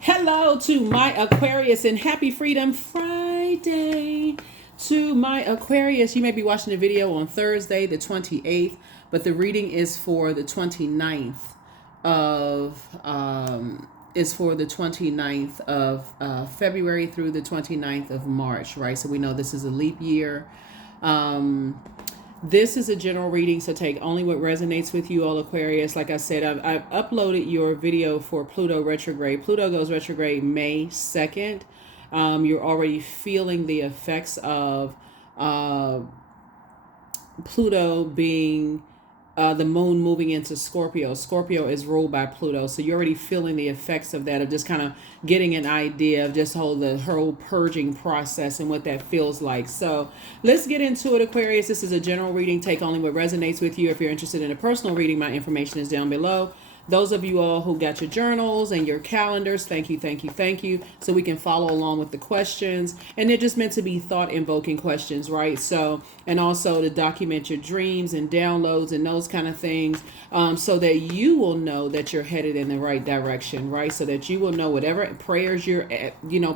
Hello to my Aquarius and happy Freedom Friday to my Aquarius. You may be watching the video on Thursday, the 28th, but the reading is for the 29th of February through the 29th of March, right? So we know this is a leap year. This is a general reading, so take only what resonates with you, all Aquarius. Like I said, I've uploaded your video for Pluto retrograde. Pluto goes retrograde May 2nd. You're already feeling the effects of Pluto being the moon moving into Scorpio. Scorpio is ruled by Pluto. So you're already feeling the effects of that, of just kind of getting an idea of just the whole purging process and what that feels like. So let's get into it, Aquarius. This is a general reading. Take only what resonates with you. If you're interested in a personal reading, my information is down below. Those of you all who got your journals and your calendars, thank you, thank you, thank you. So we can follow along with the questions. And they're just meant to be thought-invoking questions, right? So, and also to document your dreams and downloads and those kind of things, so that you will know that you're headed in the right direction, right? So that you will know whatever prayers you're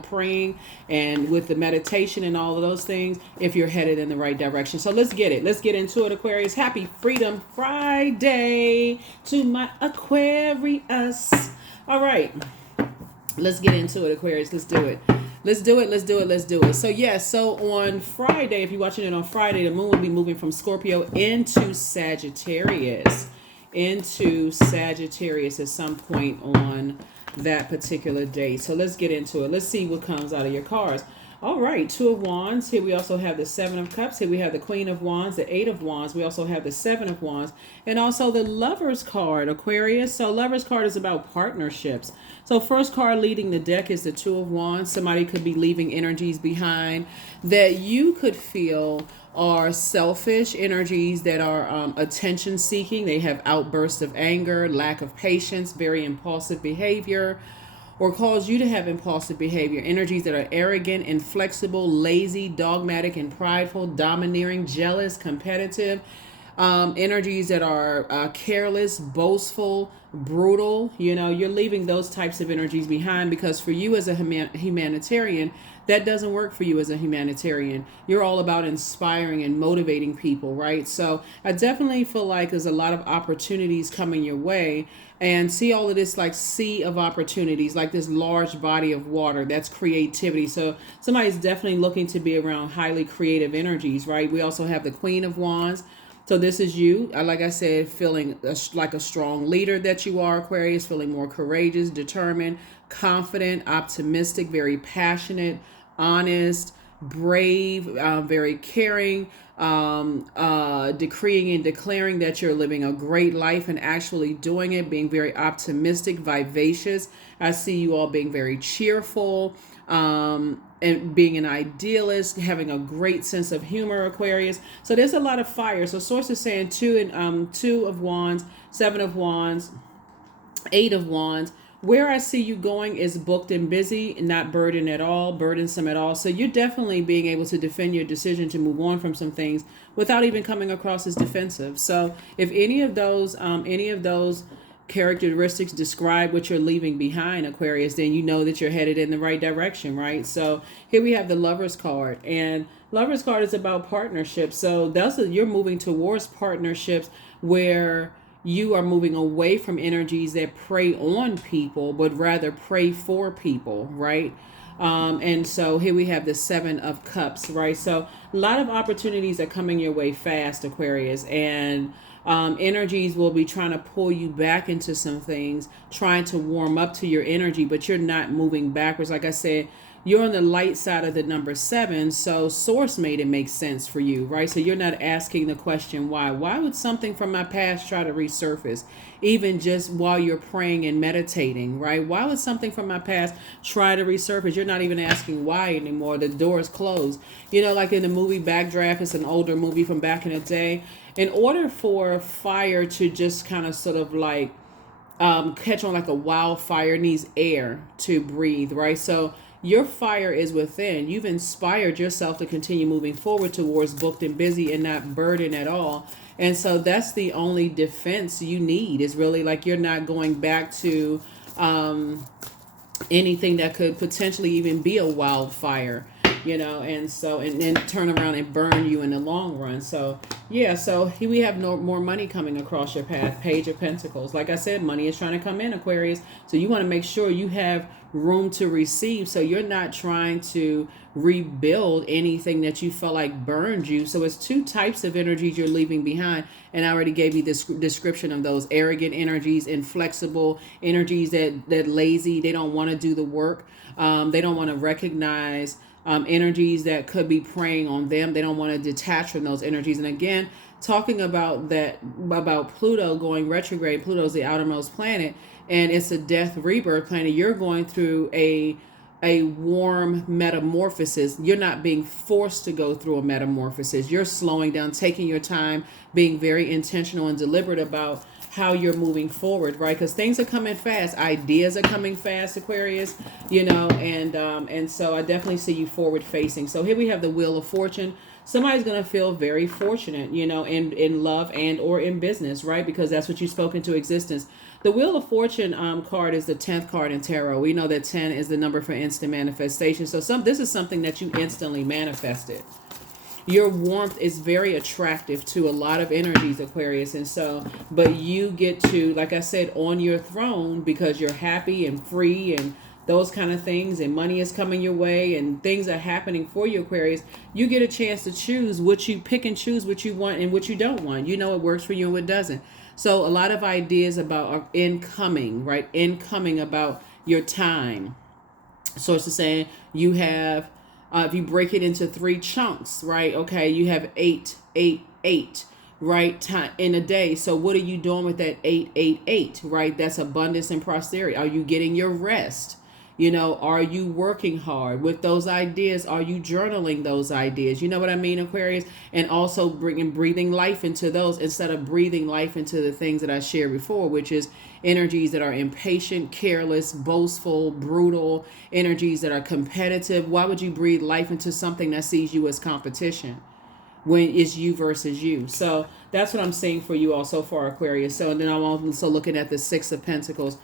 praying, and with the meditation and all of those things, if you're headed in the right direction. So let's get it. Let's get into it, Aquarius. Happy Freedom Friday to my Aquarius. All right, let's get into it, Aquarius. Let's do it. Let's do it. Let's do it. Let's do it. So yes, so on Friday, if you're watching it on Friday, the moon will be moving from Scorpio into Sagittarius. Into Sagittarius at some point on that particular day. So let's get into it. Let's see what comes out of your cards. All right, Two of Wands. Here we also have the Seven of Cups. Here we have the Queen of Wands, the Eight of Wands. We also have the Seven of Wands, and also the Lover's card, Aquarius. So Lover's card is about partnerships. So first card leading the deck is the Two of Wands. Somebody could be leaving energies behind that you could feel are selfish energies, that are attention seeking. They have outbursts of anger, lack of patience, very impulsive behavior, or cause you to have impulsive behavior. Energies that are arrogant, inflexible, lazy, dogmatic, and prideful, domineering, jealous, competitive. Energies that are careless, boastful, brutal. You're leaving those types of energies behind, because for you as a humanitarian, that doesn't work for you as a humanitarian. You're all about inspiring and motivating people, right? So I definitely feel like there's a lot of opportunities coming your way, and see all of this like sea of opportunities, like this large body of water. That's creativity. So somebody's definitely looking to be around highly creative energies, right? We also have the Queen of Wands. So this is you, like I said, feeling like a strong leader that you are, Aquarius, feeling more courageous, determined, confident, optimistic, very passionate, honest, brave, very caring, decreeing and declaring that you're living a great life and actually doing it, being very optimistic, vivacious. I see you all being very cheerful, and being an idealist, having a great sense of humor, Aquarius. So there's a lot of fire. So source is saying Two of Wands, Seven of Wands, Eight of Wands. Where I see you going is booked and busy, not burdensome at all. So you're definitely being able to defend your decision to move on from some things without even coming across as defensive. So if any of those characteristics describe what you're leaving behind, Aquarius, then you know that you're headed in the right direction, right? So here we have the Lover's card, and Lover's card is about partnerships. So you're moving towards partnerships where you are moving away from energies that prey on people, but rather pray for people, right? And so here we have the Seven of Cups, right? So a lot of opportunities are coming your way fast, Aquarius, and energies will be trying to pull you back into some things, trying to warm up to your energy, but you're not moving backwards. Like I said, you're on the light side of the number 7, so source made it make sense for you, right? So you're not asking the question why. Why would something from my past try to resurface, even just while you're praying and meditating, right? Why would something from my past try to resurface? You're not even asking why anymore. The door is closed. Like in the movie Backdraft, it's an older movie from back in the day. In order for fire to just kind of sort of like catch on like a wildfire, needs air to breathe, right? So your fire is within. You've inspired yourself to continue moving forward towards booked and busy and not burdened at all. And so that's the only defense you need, is really like you're not going back to anything that could potentially even be a wildfire, and so and then turn around and burn you in the long run. So yeah, so here we have no more money coming across your path. Page of Pentacles. Like I said, money is trying to come in, Aquarius. So you want to make sure you have room to receive. So you're not trying to rebuild anything that you felt like burned you. So it's two types of energies you're leaving behind. And I already gave you this description of those: arrogant energies, inflexible energies, that lazy. They don't want to do the work. They don't want to recognize energies that could be preying on them. They don't want to detach from those energies. And again, talking about that, about Pluto going retrograde. Pluto's the outermost planet, and it's a death rebirth planet. You're going through a warm metamorphosis. You're not being forced to go through a metamorphosis. You're slowing down, taking your time, being very intentional and deliberate about how you're moving forward, right? Because things are coming fast. Ideas are coming fast, Aquarius, and so I definitely see you forward facing. So here we have the Wheel of Fortune. Somebody's going to feel very fortunate, in love and or in business, right? Because that's what you spoke into existence. The Wheel of Fortune card is the 10th card in tarot. We know that 10 is the number for instant manifestation. So this is something that you instantly manifested. Your warmth is very attractive to a lot of energies, Aquarius. And so, but you get to, like I said, on your throne because you're happy and free and those kind of things, and money is coming your way and things are happening for you, Aquarius. You get a chance to choose what you pick and choose what you want and what you don't want. You know what works for you and what doesn't. So a lot of ideas about incoming, right? Incoming about your time. So it's saying you have, if you break it into 3 chunks, right? Okay, you have 8, 8, 8, right? Time in a day. So what are you doing with that 8, 8, 8, right? That's abundance and prosperity. Are you getting your rest? Are you working hard with those ideas? Are you journaling those ideas? You know what I mean, Aquarius? And also breathing life into those instead of breathing life into the things that I shared before, which is energies that are impatient, careless, boastful, brutal, energies that are competitive. Why would you breathe life into something that sees you as competition when it's you versus you? So that's what I'm seeing for you all so far, Aquarius. So, and then I'm also looking at the 6 of Pentacles.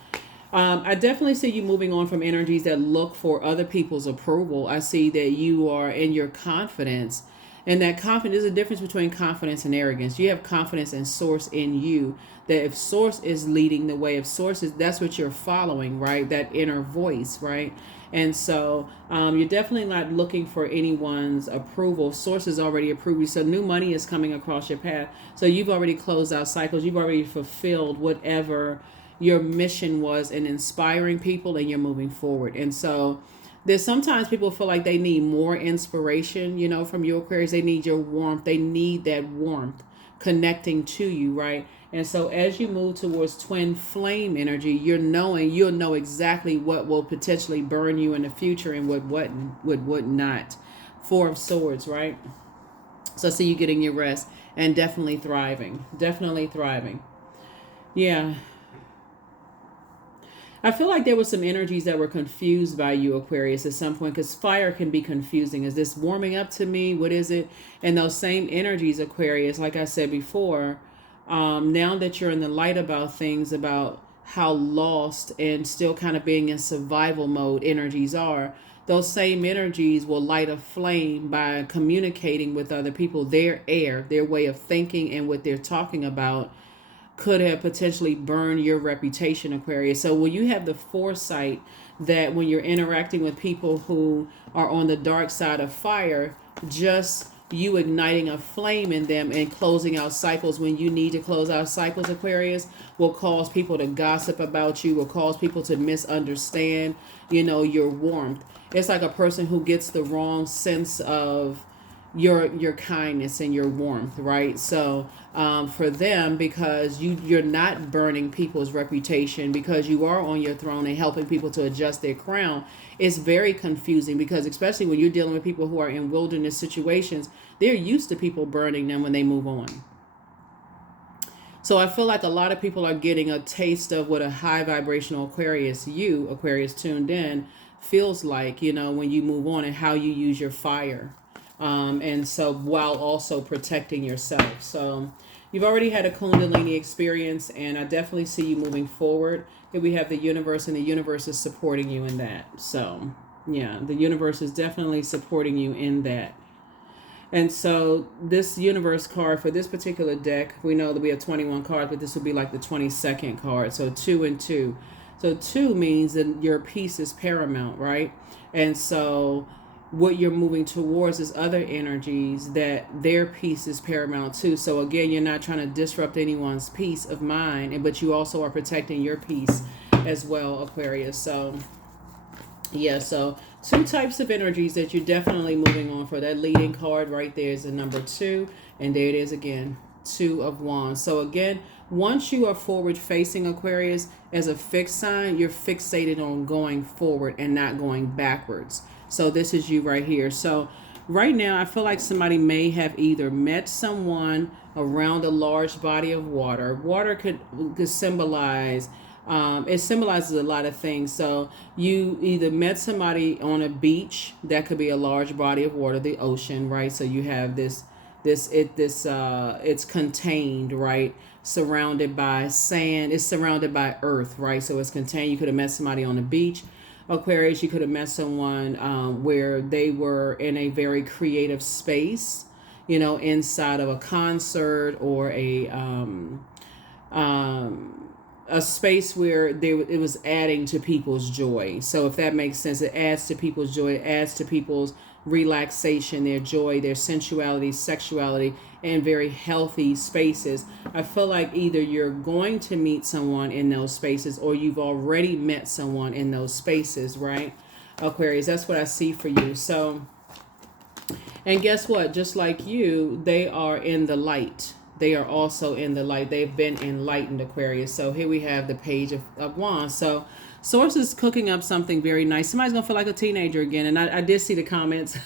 I definitely see you moving on from energies that look for other people's approval. I see that you are in your confidence, and that confidence, there's a difference between confidence and arrogance. You have confidence in source in you, that if source is leading the way, if source is, that's what you're following, right? That inner voice, right? And so you're definitely not looking for anyone's approval. Source is already approved you. So new money is coming across your path. So you've already closed out cycles. You've already fulfilled whatever your mission was in inspiring people, and you're moving forward. And so there's sometimes people feel like they need more inspiration, from you, Aquarius. They need your warmth. They need that warmth connecting to you, right? And so as you move towards twin flame energy, you'll know exactly what will potentially burn you in the future and what would not. 4 of Swords, right? So I see you getting your rest and definitely thriving. Definitely thriving. Yeah. I feel like there were some energies that were confused by you, Aquarius, at some point, because fire can be confusing. Is this warming up to me? What is it? And those same energies, Aquarius, like I said before, now that you're in the light about things, about how lost and still kind of being in survival mode energies are, those same energies will light a flame by communicating with other people. Their air, their way of thinking, and what they're talking about could have potentially burned your reputation, Aquarius. So when you have the foresight that when you're interacting with people who are on the dark side of fire, just you igniting a flame in them and closing out cycles when you need to close out cycles, Aquarius, will cause people to gossip about you, will cause people to misunderstand, your warmth. It's like a person who gets the wrong sense of your kindness and your warmth, right? So for them, because you're not burning people's reputation, because you are on your throne and helping people to adjust their crown, it's very confusing, because especially when you're dealing with people who are in wilderness situations, they're used to people burning them when they move on. So I feel like a lot of people are getting a taste of what a high vibrational Aquarius tuned in, feels like, when you move on, and how you use your fire. And so while also protecting yourself. So you've already had a Kundalini experience, and I definitely see you moving forward. Here we have the universe, and the universe is supporting you in that. So, yeah, the universe is definitely supporting you in that. And so this universe card for this particular deck, we know that we have 21 cards, but this would be like the 22nd card. So 2 and 2. So 2 means that your peace is paramount, right? And so what you're moving towards is other energies that their peace is paramount too. So again, you're not trying to disrupt anyone's peace of mind, but you also are protecting your peace as well, Aquarius. So yeah, so 2 types of energies that you're definitely moving on for. That leading card right there is the number 2, and there it is again, 2 of Wands. So again, once you are forward facing, Aquarius, as a fixed sign, you're fixated on going forward and not going backwards. So this is you right here. So right now, I feel like somebody may have either met someone around a large body of water. Water could symbolize, it symbolizes a lot of things. So you either met somebody on a beach, that could be a large body of water, the ocean, right? So you have it's contained, right? Surrounded by sand, it's surrounded by earth, right? So it's contained. You could have met somebody on the beach, Aquarius. You could have met someone where they were in a very creative space, inside of a concert, or a space where it was adding to people's joy. So if that makes sense, it adds to people's joy, it adds to people's relaxation, their joy, their sensuality, sexuality, and very healthy spaces. I feel like either you're going to meet someone in those spaces, or you've already met someone in those spaces, right, Aquarius? That's what I see for you. So, and guess what? Just like you, they are in the light. They are also in the light. They've been enlightened, Aquarius. So here we have the Page of Wands. So Source is cooking up something very nice. Somebody's going to feel like a teenager again. And I did see the comments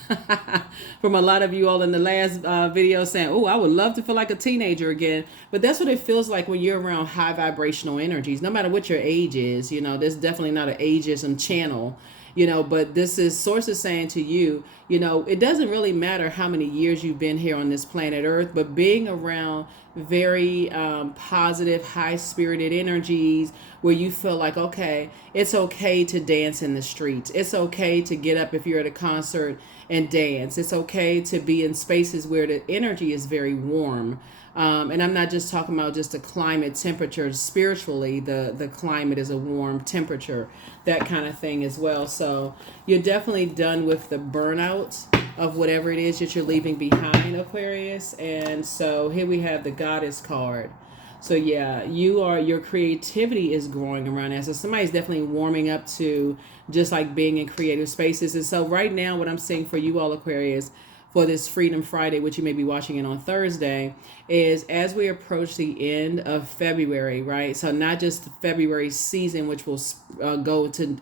from a lot of you all in the last video saying, oh, I would love to feel like a teenager again. But that's what it feels like when you're around high vibrational energies. No matter what your age is, there's definitely not an ageism channel. But this is Source is saying to you, it doesn't really matter how many years you've been here on this planet Earth, but being around very positive, high-spirited energies where you feel like, okay, it's okay to dance in the streets. It's okay to get up if you're at a concert and dance. It's okay to be in spaces where the energy is very warm. And I'm not just talking about just the climate temperature. Spiritually, the climate is a warm temperature, that kind of thing as well. So you're definitely done with the burnout of whatever it is that you're leaving behind, Aquarius. And so here we have the Goddess card. So yeah, your creativity is growing around that. So somebody's definitely warming up to just like being in creative spaces. And so right now, what I'm seeing for you all, Aquarius, for this Freedom Friday, which you may be watching it on Thursday, is as we approach the end of February, right? So not just the February season, which will go to,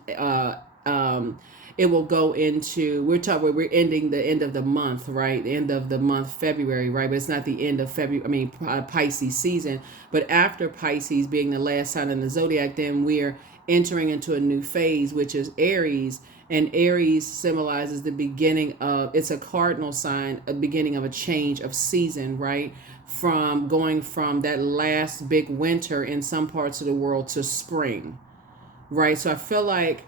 it will go into, we're ending the end of the month, right? The end of the month, February, right? But it's not the end of February, Pisces season. But after Pisces being the last sign in the Zodiac, then we're entering into a new phase, which is Aries. And Aries symbolizes the beginning of, it's a cardinal sign, a beginning of a change of season, right? From going from that last big winter in some parts of the world to spring, right? So I feel like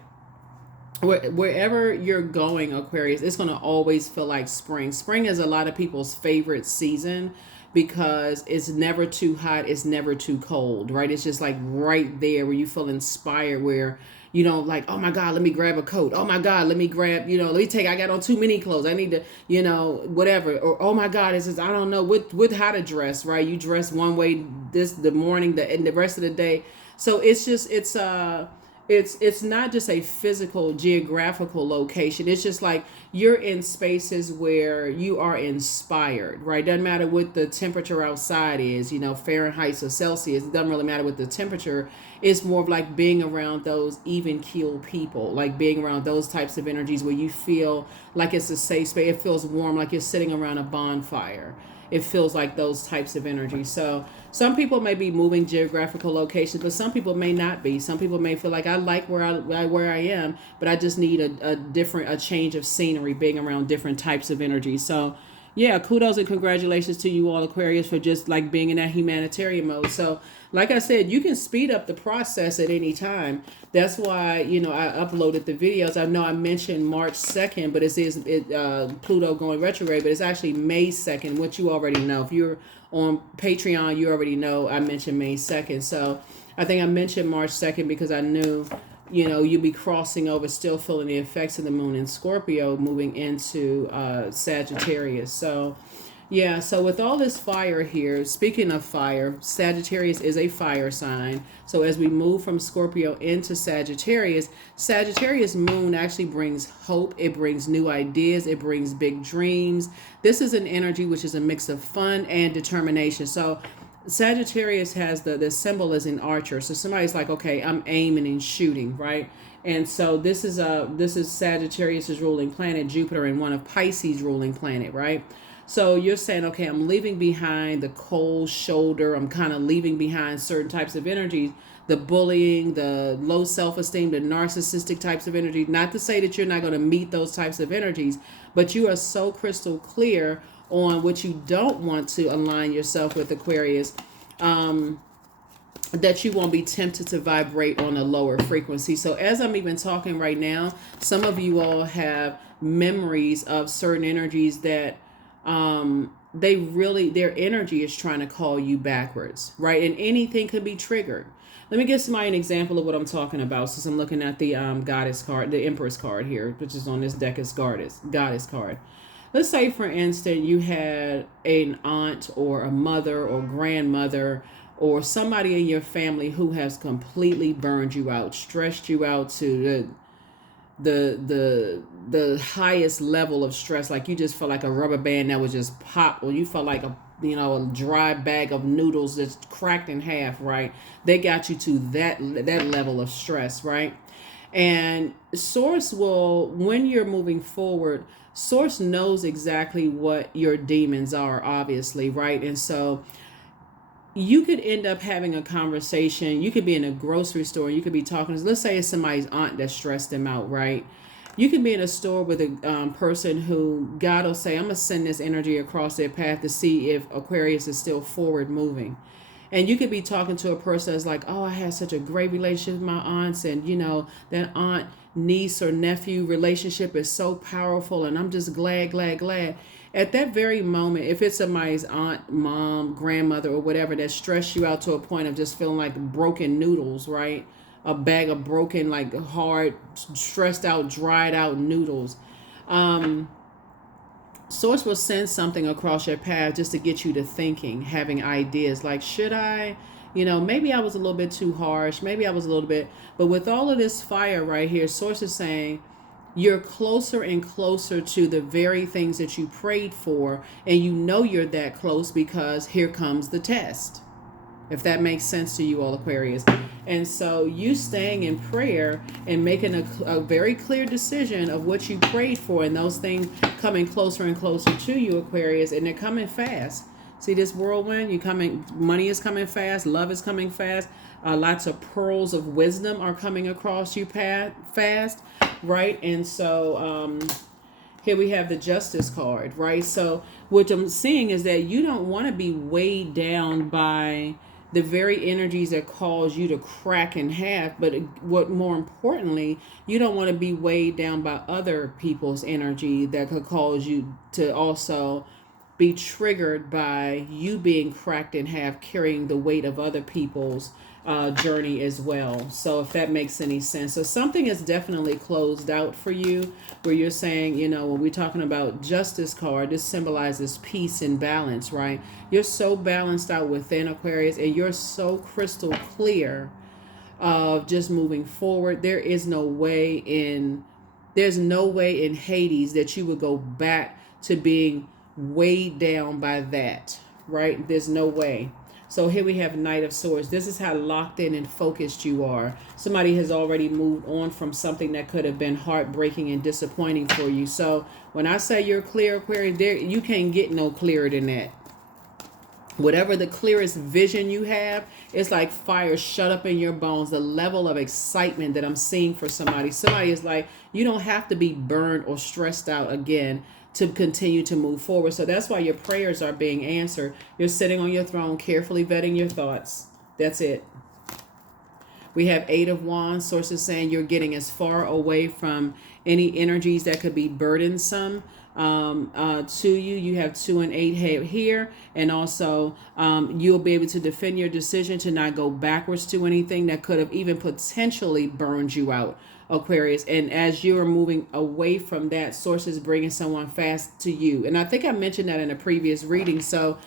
wherever you're going, Aquarius, it's going to always feel like spring. Spring is a lot of people's favorite season because it's never too hot, it's never too cold, right? It's just like right there where you feel inspired, where you don't like, oh my God, let me grab a coat. Oh my God, let me grab, I got on too many clothes. I need to, whatever. Or, oh my God, it's just, I don't know what how to dress, right? You dress one way the morning, and the rest of the day. So it's just, it's not just a physical geographical location. It's just like you're in spaces where you are inspired, right? Doesn't matter what the temperature outside is, Fahrenheit or Celsius. It doesn't really matter what the temperature. It's more of like being around those even keeled people, like being around those types of energies where you feel like it's a safe space. It feels warm, like you're sitting around a bonfire. It feels like those types of energies. So some people may be moving geographical locations, but some people may not be. Some people may feel like I like where I am, but I just need a change of scenery, being around different types of energy. So Yeah, kudos and congratulations to you all, Aquarius, for just like being in that humanitarian mode. So, like I said, you can speed up the process at any time. That's why, I uploaded the videos. I know I mentioned March 2nd, but Pluto going retrograde, but it's actually May 2nd, which you already know. If you're on Patreon, you already know I mentioned May 2nd. So I think I mentioned March 2nd because I knew, you'll be crossing over, still feeling the effects of the moon in Scorpio, moving into Sagittarius. So, yeah, so with all this fire here, speaking of fire, Sagittarius is a fire sign. So as we move from Scorpio into Sagittarius, Sagittarius moon actually brings hope. It brings new ideas. It brings big dreams. This is an energy which is a mix of fun and determination. So Sagittarius has the symbol is an archer. So somebody's like, okay, I'm aiming and shooting, right? And so this is Sagittarius's ruling planet, Jupiter, and one of Pisces' ruling planet, right? So you're saying, okay, I'm leaving behind the cold shoulder. I'm kind of leaving behind certain types of energies, the bullying, the low self-esteem, the narcissistic types of energy. Not to say that you're not going to meet those types of energies, but you are so crystal clear on what you don't want to align yourself with, Aquarius, that you won't be tempted to vibrate on a lower frequency. So as I'm even talking right now, some of you all have memories of certain energies that their energy is trying to call you backwards, right? And anything could be triggered. Let me give somebody an example of what I'm talking about. Since I'm looking at the goddess card, the Empress card here, which is on this deck is goddess card. Let's say, for instance, you had an aunt or a mother or grandmother or somebody in your family who has completely burned you out, stressed you out to the highest level of stress. Like you just felt like a rubber band that was just popped, or you felt like a dry bag of noodles that's cracked in half, right? They got you to that level of stress, right? And source will, when you're moving forward, source knows exactly what your demons are, obviously, right? And so you could end up having a conversation. You could be in a grocery store. You could be talking. Let's say it's somebody's aunt that stressed them out, right? You can be in a store with a person who God will say, I'm going to send this energy across their path to see if Aquarius is still forward moving. And you could be talking to a person that's like, oh, I had such a great relationship with my aunts. And, that aunt, niece, or nephew relationship is so powerful. And I'm just glad. At that very moment, if it's somebody's aunt, mom, grandmother, or whatever that stressed you out to a point of just feeling like broken noodles, right? A bag of broken, like hard, stressed out, dried out noodles. Source will send something across your path just to get you to thinking, having ideas like, should I? Maybe I was a little bit too harsh. Maybe I was a little bit. But with all of this fire right here, Source is saying, you're closer and closer to the very things that you prayed for, and you're that close because here comes the test. If that makes sense to you all, Aquarius. And so you staying in prayer and making a very clear decision of what you prayed for, and those things coming closer and closer to you, Aquarius, and they're coming fast. See this whirlwind? Money is coming fast, love is coming fast. Lots of pearls of wisdom are coming across you fast, right? And so here we have the Justice card, right? So what I'm seeing is that you don't want to be weighed down by the very energies that cause you to crack in half, but what more importantly, you don't want to be weighed down by other people's energy that could cause you to also be triggered by you being cracked in half, carrying the weight of other people's journey as well. So if that makes any sense. So something is definitely closed out for you, where you're saying, when we're talking about Justice card, this symbolizes peace and balance, right? You're so balanced out within, Aquarius, and you're so crystal clear of just moving forward. There's no way in Hades that you would go back to being weighed down by that, right? There's no way. So here we have Knight of Swords. This is how locked in and focused you are. Somebody has already moved on from something that could have been heartbreaking and disappointing for you. So when I say you're clear, Aquarius, you can't get no clearer than that. Whatever the clearest vision you have, it's like fire shut up in your bones. The level of excitement that I'm seeing for somebody. Somebody is like, you don't have to be burned or stressed out again to continue to move forward. So that's why your prayers are being answered. You're sitting on your throne, carefully vetting your thoughts. That's it. We have Eight of Wands, sources saying you're getting as far away from any energies that could be burdensome to you. You have 2 and 8 here, and also you'll be able to defend your decision to not go backwards to anything that could have even potentially burned you out, Aquarius. And as you're moving away from that, sources bringing someone fast to you. And I think I mentioned that in a previous reading. So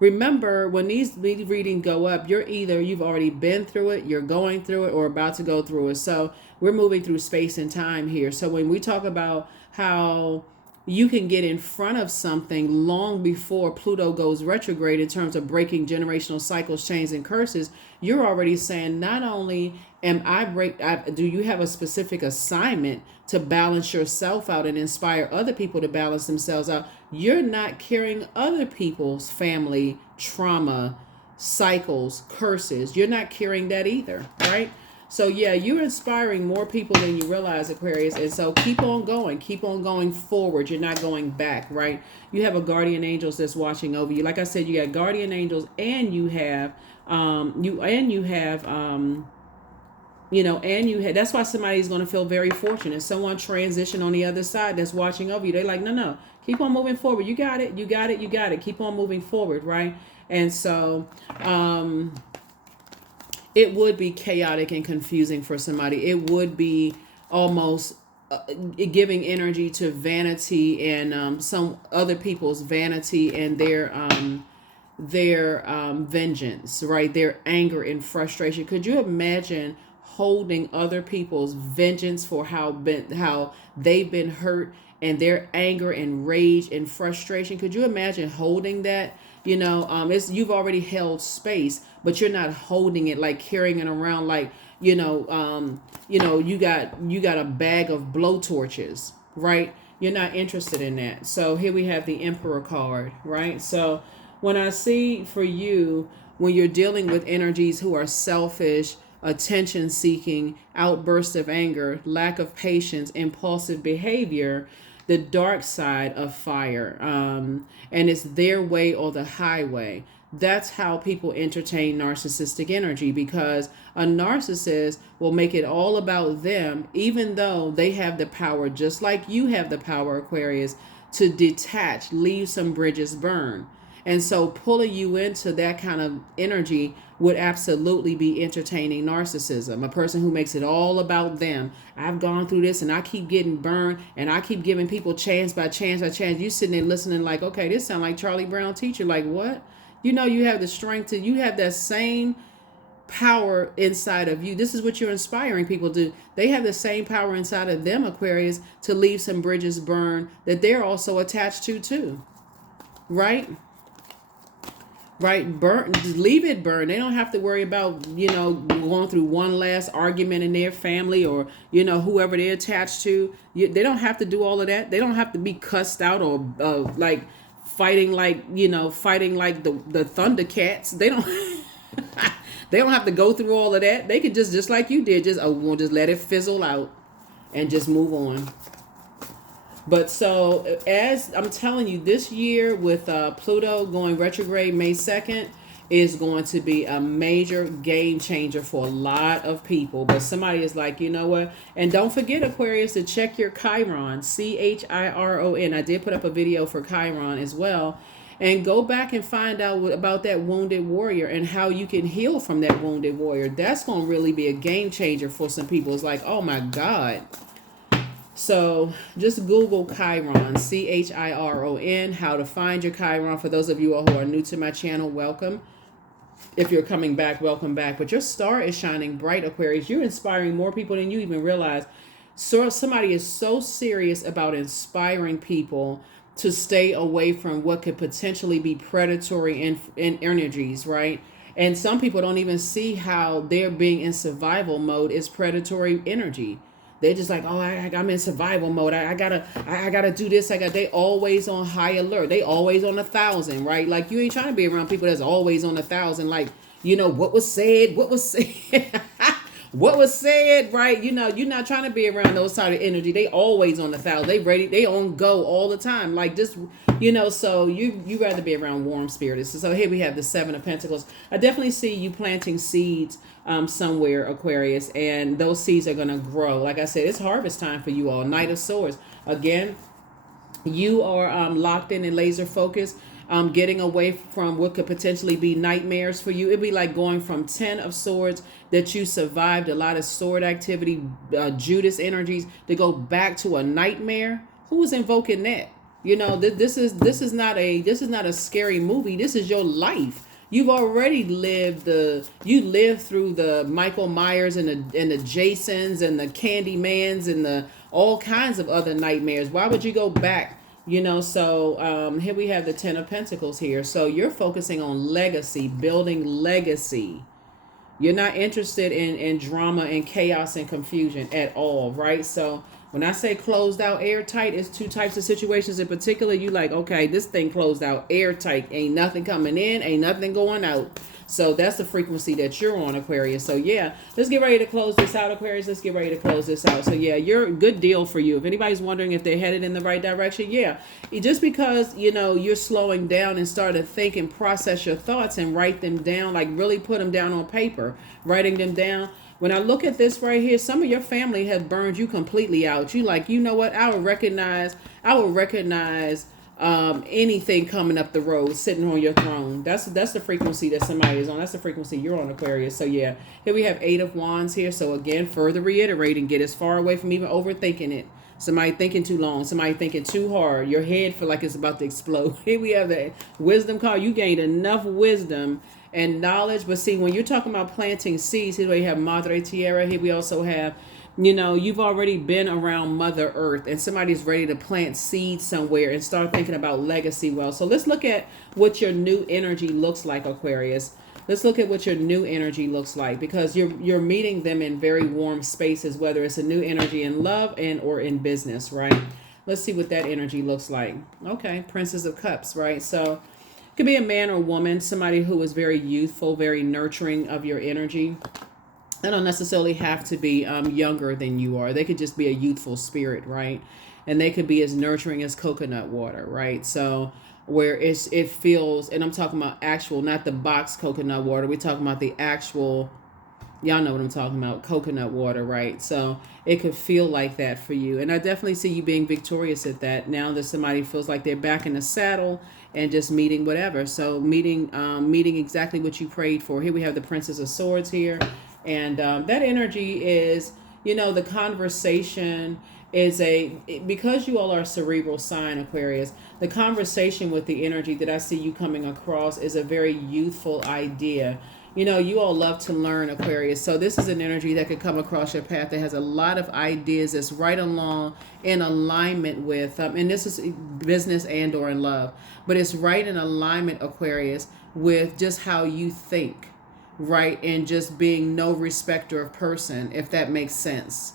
remember, when these readings go up, you've already been through it, you're going through it, or about to go through it. So we're moving through space and time here. So when we talk about how you can get in front of something long before Pluto goes retrograde in terms of breaking generational cycles, chains, and curses, you're already saying, not only do you have a specific assignment to balance yourself out and inspire other people to balance themselves out, you're not carrying other people's family trauma, cycles, curses. You're not carrying that either, right? So yeah, you're inspiring more people than you realize, Aquarius. And so keep on going forward. You're not going back, right? You have a guardian angels that's watching over you. Like I said, you got guardian angels, and you have that's why somebody's going to feel very fortunate. Someone transition on the other side that's watching over you. They're like, no, keep on moving forward. You got it. Keep on moving forward, right? And so it would be chaotic and confusing for somebody. It would be almost giving energy to vanity and some other people's vanity and their vengeance, right? Their anger and frustration. Could you imagine holding other people's vengeance for how they've been hurt, and their anger and rage and frustration? Could you imagine holding that? You've already held space, but you're not holding it, like carrying it around like, you got a bag of blowtorches, right? You're not interested in that. So here we have the Emperor card, right? So when I see for you, when you're dealing with energies who are selfish, attention seeking, outbursts of anger, lack of patience, impulsive behavior, the dark side of fire, and it's their way or the highway. That's how people entertain narcissistic energy, because a narcissist will make it all about them, even though they have the power, just like you have the power, Aquarius, to detach, leave some bridges burn. And so pulling you into that kind of energy would absolutely be entertaining narcissism. A person who makes it all about them. I've gone through this and I keep getting burned, and I keep giving people chance by chance by chance. You sitting there listening like, okay, this sounds like Charlie Brown teacher. Like, what? You have the strength you have that same power inside of you. This is what you're inspiring people to. They have the same power inside of them, Aquarius, to leave some bridges burn that they're also attached to too. Right? Right, burn, leave it burn. They don't have to worry about, going through one last argument in their family, or, whoever they're attached to. They don't have to do all of that. They don't have to be cussed out or like fighting like the Thundercats. They don't they don't have to go through all of that. They could just like you did, we'll just let it fizzle out and just move on. But so, as I'm telling you, this year with Pluto going retrograde May 2nd is going to be a major game changer for a lot of people. But somebody is like, you know what? And don't forget, Aquarius, to check your Chiron, Chiron. I did put up a video for Chiron as well. And go back and find out about that wounded warrior and how you can heal from that wounded warrior. That's going to really be a game changer for some people. It's like, oh my God. So just Google Chiron, Chiron, how to find your Chiron. For those of you all who are new to my channel, welcome. If you're coming back, welcome back. But your star is shining bright, Aquarius. You're inspiring more people than you even realize. So somebody is so serious about inspiring people to stay away from what could potentially be predatory in energies, right? And some people don't even see how they're being in survival mode is predatory energy. They're just like, oh, I'm in survival mode. I gotta do this. They always on high alert. They always on 1,000, right? Like, you ain't trying to be around people that's always on 1,000. Like, what was said, what was said, right? You're not trying to be around those side of energy. They always on the foul. They ready. They on go all the time. Like just, so you rather be around warm spirits. So here we have the Seven of Pentacles. I definitely see you planting seeds somewhere, Aquarius, and those seeds are gonna grow. Like I said, it's harvest time for you all. Knight of Swords. Again, you are locked in and laser focused, getting away from what could potentially be nightmares for you. It'd be like going from 10 of swords that you survived a lot of sword activity, Judas energies, to go back to a nightmare. Who was invoking that? This is not a scary movie. This is your life. You've already lived through the Michael Myers and the Jasons and the Candymans and the all kinds of other nightmares. Why would you go back? So here we have the Ten of Pentacles here. So you're focusing on legacy, building legacy. You're not interested in drama and chaos and confusion at all, right? So when I say closed out, airtight, it's two types of situations in particular. You like, okay, this thing closed out, airtight. Ain't nothing coming in, ain't nothing going out. So that's the frequency that you're on, Aquarius. So yeah, let's get ready to close this out, Aquarius. Let's get ready to close this out. So yeah, you're a good deal for you. If anybody's wondering if they're headed in the right direction, yeah. Just because, you're slowing down and start to think and process your thoughts and write them down, like really put them down on paper, writing them down. When I look at this right here, some of your family has burned you completely out. You like, you know what? I would recognize anything coming up the road, sitting on your throne. That's the frequency that somebody is on. That's the frequency you're on, Aquarius. So yeah, here we have Eight of Wands here. So again, further reiterating, get as far away from even overthinking it. Somebody thinking too long, somebody thinking too hard. Your head feel like it's about to explode. Here we have the Wisdom card. You gained enough wisdom and knowledge. But see, when you're talking about planting seeds, here we have Madre Tierra. Here we also have, you've already been around Mother Earth and somebody's ready to plant seeds somewhere and start thinking about legacy wealth. So let's look at what your new energy looks like, Aquarius. Let's look at what your new energy looks like, because you're meeting them in very warm spaces, whether it's a new energy in love and or in business, right? Let's see what that energy looks like. Okay, Princess of Cups, right? So it could be a man or woman, somebody who is very youthful, very nurturing of your energy. They don't necessarily have to be younger than you are. They could just be a youthful spirit, right? And they could be as nurturing as coconut water, right? So where it feels, and I'm talking about actual, not the box coconut water. We're talking about the actual, y'all know what I'm talking about, coconut water, right? So it could feel like that for you. And I definitely see you being victorious at that now that somebody feels like they're back in the saddle and just meeting whatever. So meeting exactly what you prayed for. Here we have the Princess of Swords here. And that energy is, the conversation is because you all are a cerebral sign, Aquarius, the conversation with the energy that I see you coming across is a very youthful idea. You all love to learn, Aquarius. So this is an energy that could come across your path that has a lot of ideas that's right along in alignment with, and this is business and or in love, but it's right in alignment, Aquarius, with just how you think, right? And just being no respecter of person, if that makes sense.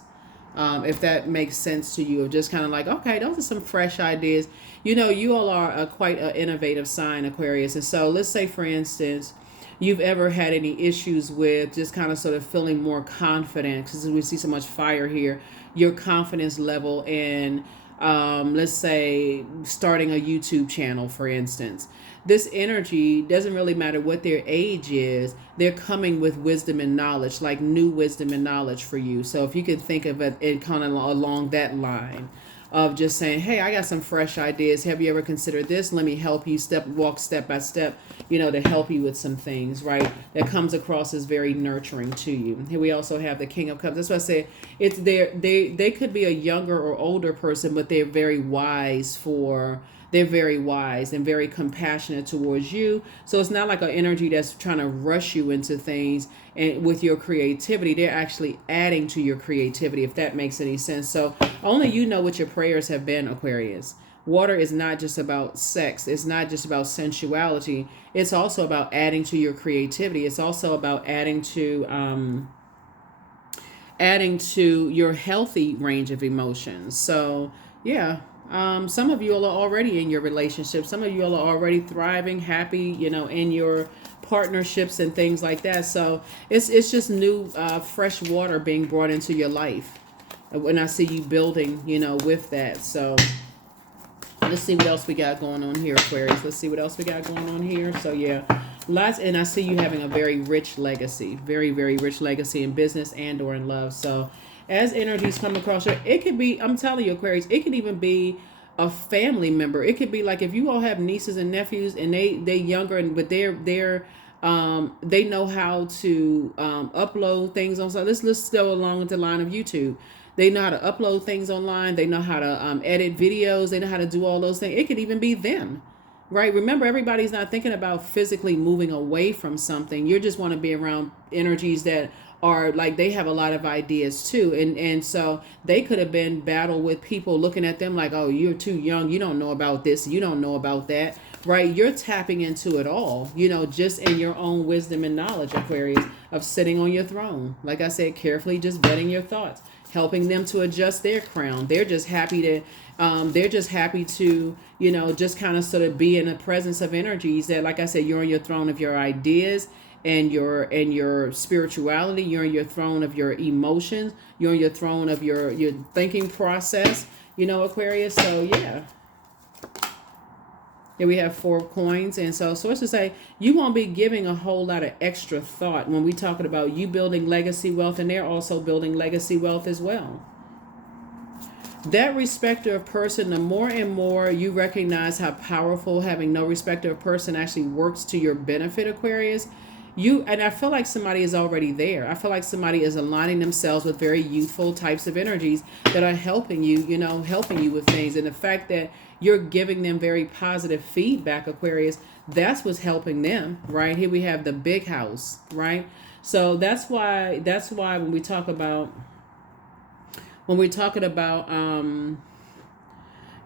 If that makes sense to you, of just kind of like, okay, those are some fresh ideas. You all are quite an innovative sign, Aquarius. And so let's say, for instance, you've ever had any issues with just kind of sort of feeling more confident, because we see so much fire here, your confidence level in, let's say, starting a YouTube channel, for instance. This energy doesn't really matter what their age is. They're coming with wisdom and knowledge, like new wisdom and knowledge for you. So if you could think of it kind of along that line of just saying, hey, I got some fresh ideas. Have you ever considered this? Let me help you walk step by step, to help you with some things, right? That comes across as very nurturing to you. Here we also have the King of Cups. That's why I say they could be a younger or older person, but they're very wise and very compassionate towards you. So it's not like an energy that's trying to rush you into things. And with your creativity, they're actually adding to your creativity, if that makes any sense. So only you know what your prayers have been, Aquarius. Water is not just about sex. It's not just about sensuality. It's also about adding to your creativity. It's also about adding to your healthy range of emotions. So yeah. Some of you all are already in your relationship. Some of you all are already thriving, happy, in your partnerships and things like that. So it's just new, fresh water being brought into your life. When I see you building, with that. So let's see what else we got going on here, Aquarius. Let's see what else we got going on here. So yeah, lots. And I see you having a very rich legacy, very, very rich legacy in business and or in love. So as energies come across here, it could be, I'm telling you, Aquarius, it could even be a family member. It could be like if you all have nieces and nephews and they younger, but they're they know how to upload things on. So let's go along the line of YouTube. They know how to upload things online. They know how to edit videos. They know how to do all those things. It could even be them, right? Remember, everybody's not thinking about physically moving away from something. You just want to be around energies that are like, they have a lot of ideas too. And so they could have been battled with people looking at them like, oh, you're too young. You don't know about this. You don't know about that, right? You're tapping into it all, just in your own wisdom and knowledge, Aquarius, of sitting on your throne. Like I said, carefully just vetting your thoughts, helping them to adjust their crown. They're just happy to just kind of sort of be in the presence of energies that, like I said, you're on your throne of your ideas and your spirituality. You're on your throne of your emotions. You're on your throne of your thinking process, Aquarius. So yeah. Here we have 4 coins. And so it's to say you won't be giving a whole lot of extra thought when we talking about you building legacy wealth, and they're also building legacy wealth as well. That respecter of person, the more and more you recognize how powerful having no respecter of person actually works to your benefit, Aquarius. And I feel like somebody is already there. I feel like somebody is aligning themselves with very youthful types of energies that are helping you, helping you with things. And the fact that you're giving them very positive feedback, Aquarius, that's what's helping them, right? Here we have the big house, right? So that's why when we talk about,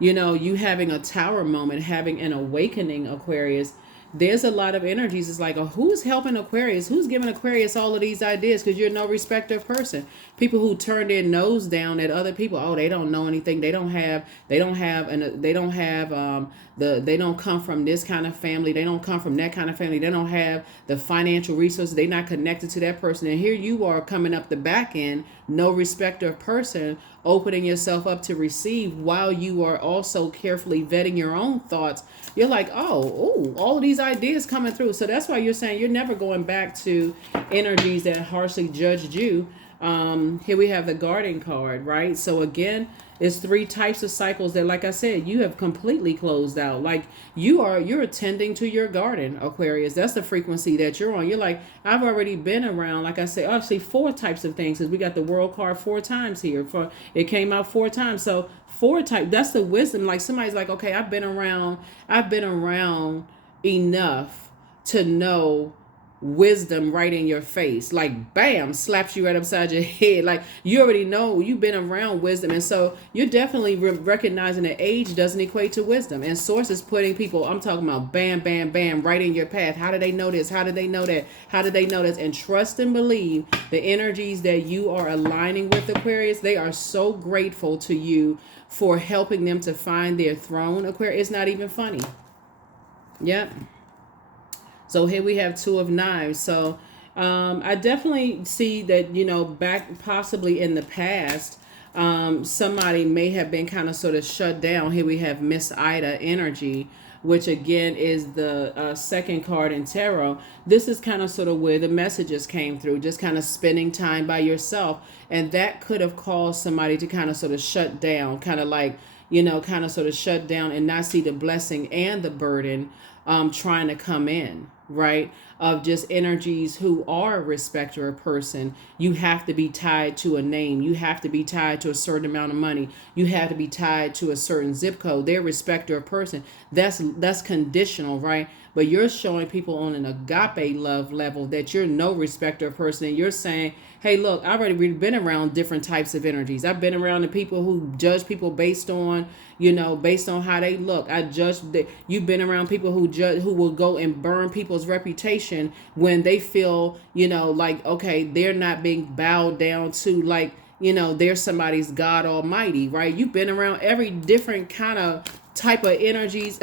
you having a tower moment, having an awakening, Aquarius, there's a lot of energies. It's like, oh, who's helping Aquarius? Who's giving Aquarius all of these ideas? Because you're no respecter of person. People who turn their nose down at other people. Oh, they don't know anything. They don't come from this kind of family. They don't come from that kind of family. They don't have the financial resources. They're not connected to that person. And here you are coming up the back end, no respecter of person, opening yourself up to receive while you are also carefully vetting your own thoughts. You're like, oh, all of these ideas coming through. So that's why you're saying you're never going back to energies that harshly judged you. Here we have the Guardian card, right? So again, it's 3 types of cycles that, like I said, you have completely closed out. Like you're attending to your garden, Aquarius. That's the frequency that you're on. You're like, I've already been around, like I said, actually 4 types of things, because we got the World card 4 times here. It came out 4 times. So 4 type, that's the wisdom. Like somebody's like, okay, I've been around enough to know wisdom right in your face, like bam, slaps you right upside your head. Like you already know, you've been around wisdom. And so you're definitely recognizing that age doesn't equate to wisdom. And source is putting people, I'm talking about bam, bam, bam, right in your path. How do they know this? How do they know that? How do they know this? And trust and believe the energies that you are aligning with, Aquarius, they are so grateful to you for helping them to find their throne, Aquarius. It's not even funny. Yep. So here we have 2 of Knives. So I definitely see that, back possibly in the past, somebody may have been kind of sort of shut down. Here we have Miss Ida energy, which again is the second card in tarot. This is kind of sort of where the messages came through, just kind of spending time by yourself. And that could have caused somebody to kind of sort of shut down, kind of like, kind of sort of shut down and not see the blessing and the burden trying to come in, right? Of just energies who are a respecter of person. You have to be tied to a name. You have to be tied to a certain amount of money. You have to be tied to a certain zip code. They're a respecter of person. That's conditional, right? But you're showing people on an agape love level that you're no respecter of person. And you're saying, hey, look, I've already been around different types of energies. I've been around the people who judge people based on, based on how they look. You've been around people who will go and burn people's reputation when they feel, like, okay, they're not being bowed down to, like, they're somebody's God Almighty, right? You've been around every different kind of type of energies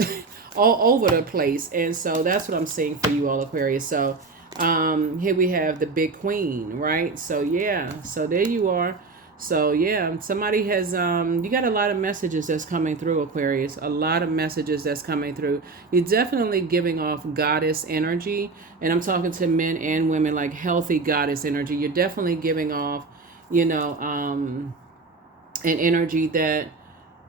all over the place. And so that's what I'm seeing for you all, Aquarius. So here we have the big queen, right? So yeah, so there you are. So yeah, somebody has you got a lot of messages that's coming through, Aquarius. A lot of messages that's coming through. You're definitely giving off goddess energy, and I'm talking to men and women, like healthy goddess energy. You're definitely giving off, you know, an energy that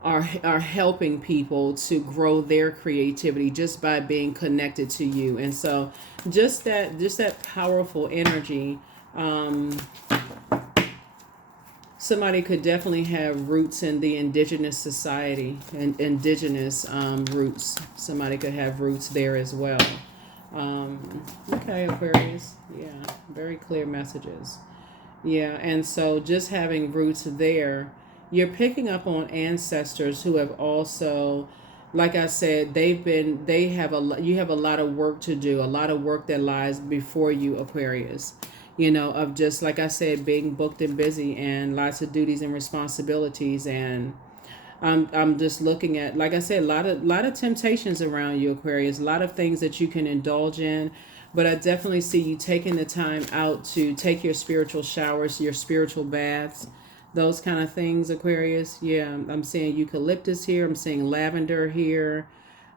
are helping people to grow their creativity just by being connected to you. And so just that powerful energy. Somebody could definitely have roots in the indigenous society and indigenous roots. Somebody could have roots there as well. Okay, Aquarius. Yeah, very clear messages. Yeah, and so just having roots there, you're picking up on ancestors who have also, like I said, you have a lot of work to do, a lot of work that lies before you, Aquarius. Of just, like I said, being booked and busy and lots of duties and responsibilities. And I'm just looking at, like I said, a lot of temptations around you, Aquarius, a lot of things that you can indulge in. But I definitely see you taking the time out to take your spiritual showers, your spiritual baths, those kind of things, Aquarius. Yeah, I'm seeing eucalyptus here. I'm seeing lavender here.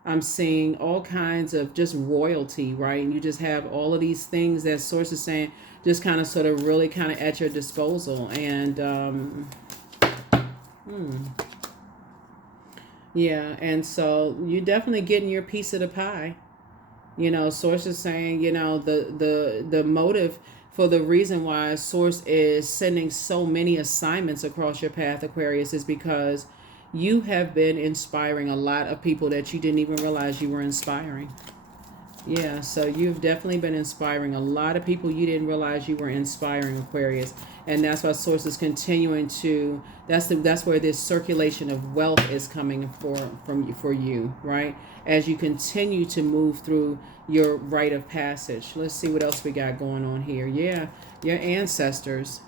I'm seeing all kinds of just royalty, right? And you just have all of these things that Source is saying just kind of sort of really kind of at your disposal. And yeah, and so you're definitely getting your piece of the pie. Source is saying, the motive for the reason why Source is sending so many assignments across your path, Aquarius, is because you have been inspiring a lot of people that you didn't even realize you were inspiring. Yeah, so you've definitely been inspiring a lot of people you didn't realize you were inspiring, Aquarius. And that's why Source is continuing to, that's where this circulation of wealth is coming for you, right? As you continue to move through your rite of passage. Let's see what else we got going on here. Yeah, your ancestors.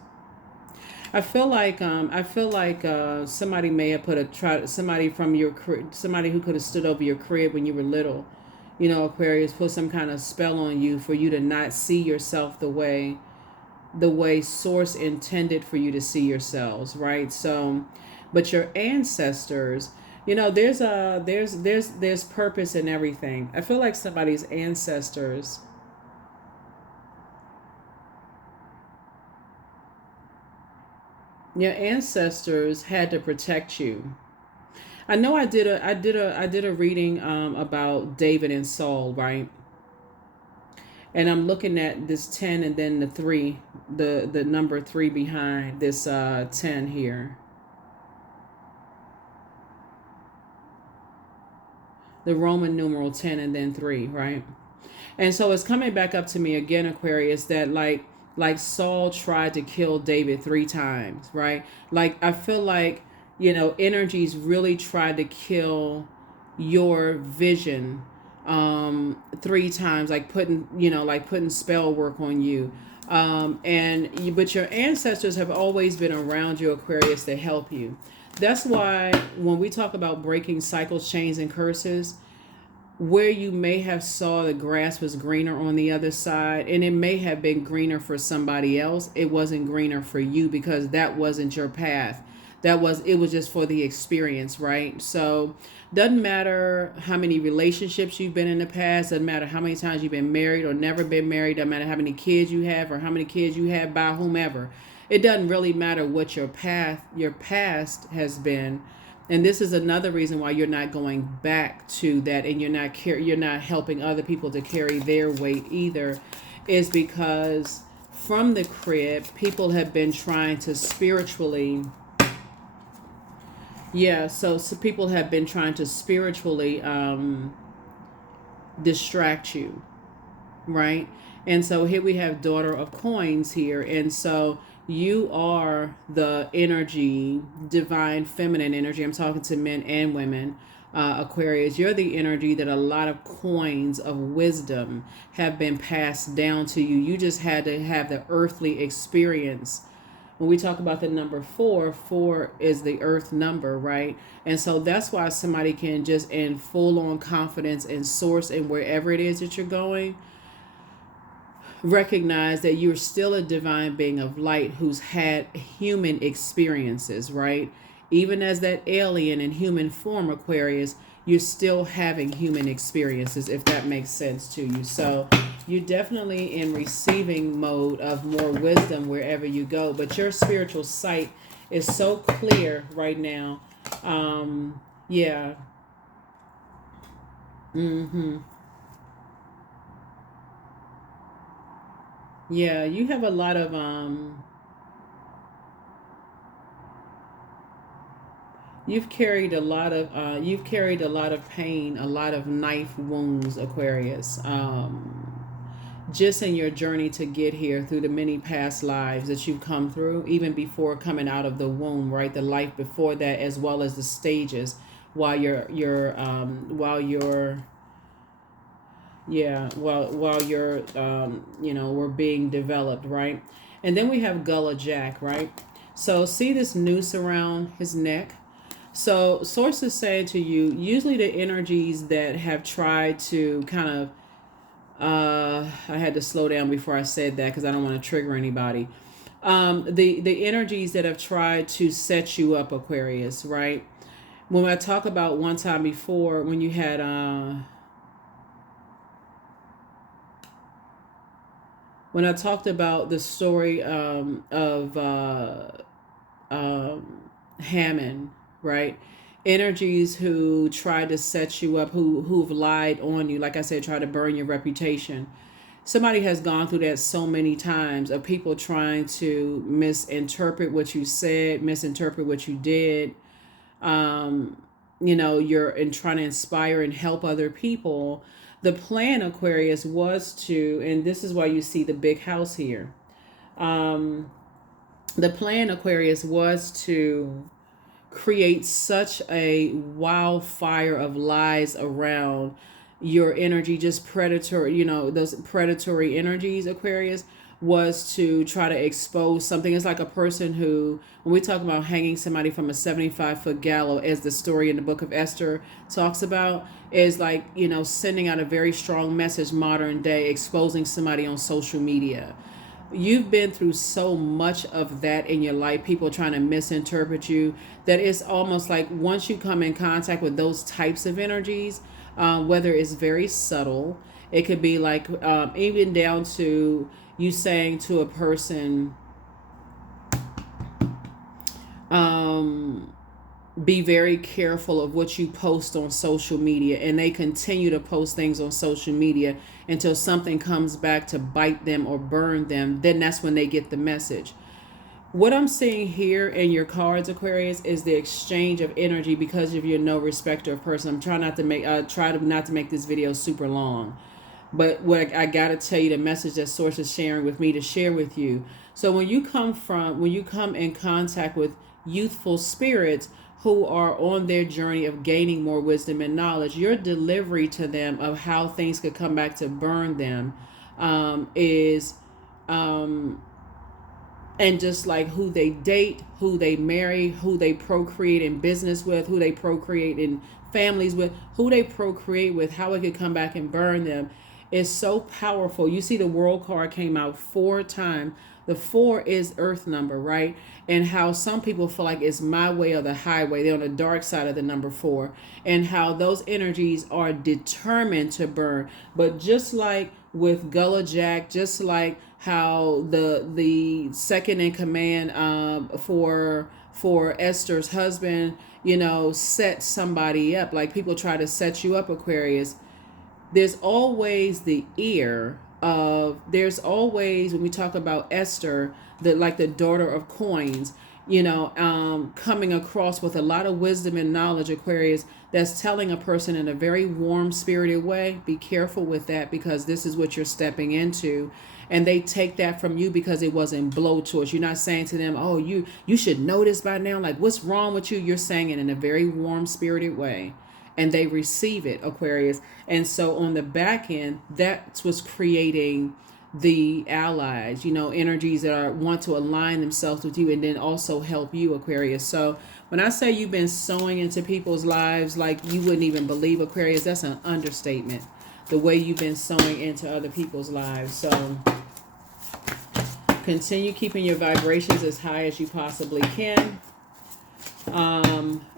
I feel like somebody may have somebody from somebody who could have stood over your crib when you were little, Aquarius, put some kind of spell on you for you to not see yourself the way Source intended for you to see yourselves, right? So, but your ancestors, there's purpose in everything. I feel like somebody's ancestors, your ancestors had to protect you. I know I did a reading about David and Saul, right? And I'm looking at this 10 and then the 3, the number 3 behind this 10 here. The Roman numeral 10 and then 3, right? And so it's coming back up to me again, Aquarius, that like Saul tried to kill David 3 times, right? Like I feel like, energies really tried to kill your vision 3 times, like putting spell work on you. But your ancestors have always been around you, Aquarius, to help you. That's why when we talk about breaking cycles, chains, and curses, where you may have saw the grass was greener on the other side, and it may have been greener for somebody else, it wasn't greener for you because that wasn't your path. It was just for the experience, right? So doesn't matter how many relationships you've been in the past, doesn't matter how many times you've been married or never been married, doesn't matter how many kids you have or how many kids you have by whomever. It doesn't really matter what your past has been. And this is another reason why you're not going back to that, and you're not helping other people to carry their weight either, is because from the crib, people have been trying to spiritually, so people have been trying to spiritually distract you, right? And so here we have Daughter of Coins here. And so you are the energy, divine feminine energy. I'm talking to men and women. Aquarius, you're the energy that a lot of coins of wisdom have been passed down to you. You just had to have the earthly experience When we talk about the number four, four is the earth number, right? And so that's why somebody can just in full on confidence and source and wherever it is that you're going, recognize that you're still a divine being of light who's had human experiences, right? Even as that alien in human form, Aquarius, you're still having human experiences, if that makes sense to you. So you're definitely in receiving mode of more wisdom wherever you go, but your spiritual sight is so clear right now. Yeah. Mm-hmm. Yeah, you have a lot of you've carried a lot of pain, a lot of knife wounds, Aquarius. Just in your journey to get here through the many past lives that you've come through, even before coming out of the womb, right? The life before that, as well as the stages while you're yeah, while you're we're being developed, right? And then we have Gullah Jack, right? So see this noose around his neck. So sources say to you, usually the energies that have tried to kind of I had to slow down before I said that because I don't want to trigger anybody. The energies that have tried to set you up, Aquarius, right? When I talk about one time before, when you had when I talked about the story of Hammond, right? Energies who try to set you up, who've lied on you, like I said, try to burn your reputation. Somebody has gone through that so many times of people trying to misinterpret what you said, misinterpret what you did. Um, you're in trying to inspire and help other people. The plan, Aquarius, was to, and this is why you see the big house here. Um, the plan, Aquarius, was to create such a wildfire of lies around your energy, just predatory, those predatory energies, Aquarius, was to try to expose something. It's like a person who, when we talk about hanging somebody from a 75-foot gallows, as the story in the book of Esther talks about, is like, sending out a very strong message modern day, exposing somebody on social media. You've been through so much of that in your life, people trying to misinterpret you, that it's almost like once you come in contact with those types of energies, whether it's very subtle, it could be like even down to you saying to a person, um, be very careful of what you post on social media, and they continue to post things on social media until something comes back to bite them or burn them. Then that's when they get the message. What I'm seeing here in your cards, Aquarius, is the exchange of energy because of your no respecter of person. I'm trying not to make not to make this video super long, but what I gotta tell you, the message that Source is sharing with me to share with you. So when you come in contact with youthful spirits who are on their journey of gaining more wisdom and knowledge, your delivery to them of how things could come back to burn them is and just like who they date, who they marry, who they procreate in business with, who they procreate in families with, who they procreate with, how it could come back and burn them is so powerful. You see the world card came out 4 times. The 4 is earth number, right? And how some people feel like it's my way or the highway. They're on the dark side of the number 4. And how those energies are determined to burn. But just like with Gullah Jack, just like how the second in command for Esther's husband, set somebody up. Like people try to set you up, Aquarius. There's always the ear of, there's always, when we talk about Esther, the daughter of coins, coming across with a lot of wisdom and knowledge, Aquarius, that's telling a person in a very warm spirited way, be careful with that because this is what you're stepping into. And they take that from you because it wasn't blowtorch. You're not saying to them, oh, you should know this by now, like what's wrong with you. You're saying it in a very warm spirited way, and they receive it, Aquarius. And so on the back end, that's what's creating the allies, energies that want to align themselves with you and then also help you, Aquarius. So when I say you've been sowing into people's lives like you wouldn't even believe, Aquarius, that's an understatement. The way you've been sowing into other people's lives. So continue keeping your vibrations as high as you possibly can.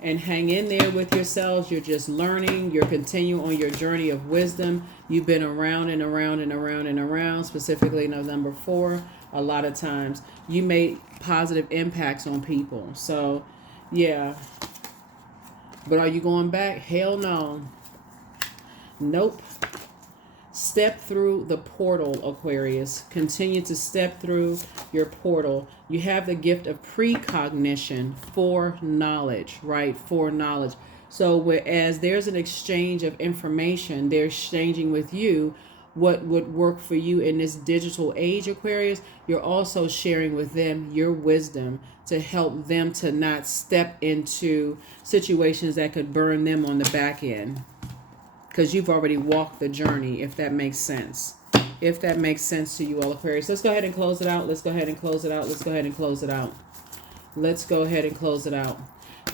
And hang in there with yourselves. You're just learning. You're continuing on your journey of wisdom. You've been around and around and around and around, specifically number 4. A lot of times you made positive impacts on people. So, yeah. But are you going back? Hell no. Nope. Step through the portal, Aquarius. Continue to step through your portal. You have the gift of precognition, for knowledge, right? For knowledge. So whereas there's an exchange of information, they're exchanging with you what would work for you in this digital age, Aquarius. You're also sharing with them your wisdom to help them to not step into situations that could burn them on the back end. Because you've already walked the journey, if that makes sense. If that makes sense to you all, Aquarius. Let's go ahead and close it out. Let's go ahead and close it out. Let's go ahead and close it out. Let's go ahead and close it out.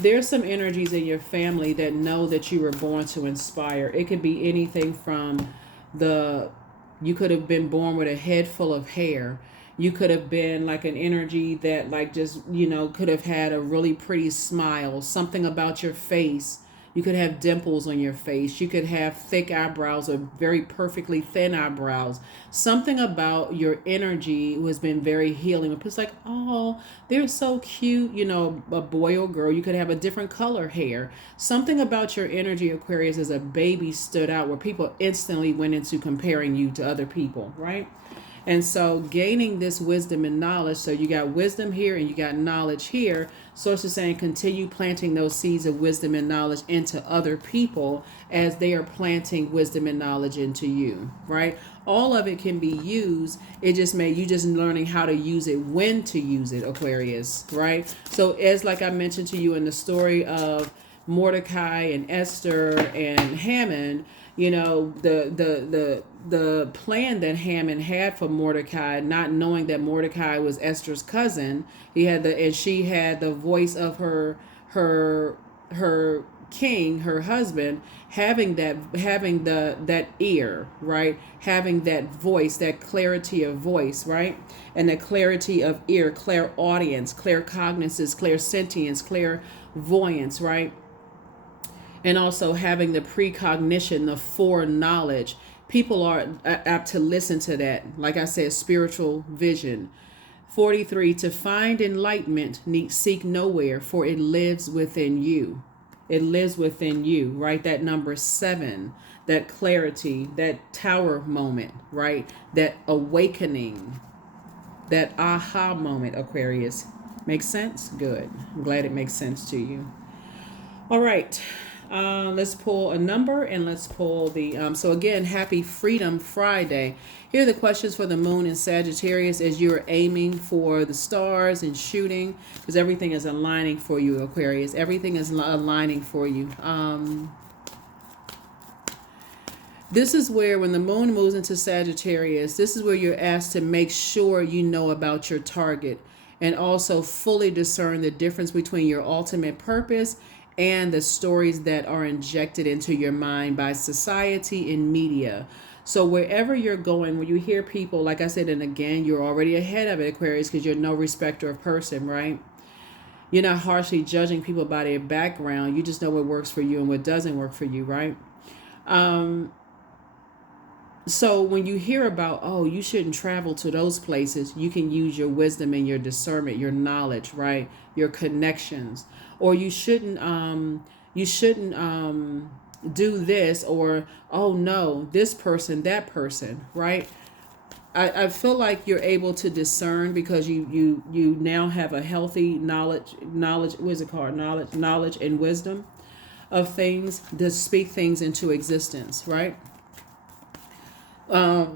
There's some energies in your family that know that you were born to inspire. It could be anything from you could have been born with a head full of hair. You could have been like an energy that like just, could have had a really pretty smile. Something about your face. You could have dimples on your face. You could have thick eyebrows or very perfectly thin eyebrows. Something about your energy has been very healing. It's like, oh, they're so cute. A boy or girl. You could have a different color hair. Something about your energy, Aquarius, as a baby stood out where people instantly went into comparing you to other people, right? And so gaining this wisdom and knowledge, so you got wisdom here and you got knowledge here. Source is saying continue planting those seeds of wisdom and knowledge into other people as they are planting wisdom and knowledge into you, right? All of it can be used. It just you just learning how to use it, when to use it, Aquarius, right? So as like I mentioned to you in the story of Mordecai and Esther and Haman, the plan that Haman had for Mordecai, not knowing that Mordecai was Esther's cousin, she had the voice of her king, her husband, having that ear, right? Having that voice, that clarity of voice, right? And that clarity of ear, clairaudience, claircognizance, clairsentience, clairvoyance, right? And also having the precognition, the foreknowledge. People are apt to listen to that. Like I said, spiritual vision. 43, to find enlightenment, seek nowhere, for it lives within you. It lives within you, right? That number 7, that clarity, that tower moment, right? That awakening, that aha moment, Aquarius. Makes sense? Good. I'm glad it makes sense to you. All right. Let's pull a number and let's pull the, so again, happy Freedom Friday. Here are the questions for the moon in Sagittarius as you're aiming for the stars and shooting, because everything is aligning for you, Aquarius. Everything is aligning for you. This is where when the moon moves into Sagittarius, this is where you're asked to make sure you know about your target and also fully discern the difference between your ultimate purpose and the stories that are injected into your mind by society and media. So wherever you're going, when you hear people, like I said, and again, you're already ahead of it, Aquarius, because you're no respecter of person, right? You're not harshly judging people by their background. You just know what works for you and what doesn't work for you, right? So when you hear about, oh, you shouldn't travel to those places, you can use your wisdom and your discernment, your knowledge, right? Your connections. Or you shouldn't do this, or, oh no, this person, that person, right? I feel like you're able to discern because you now have a healthy knowledge, what is it called? Knowledge and wisdom of things to speak things into existence, right? A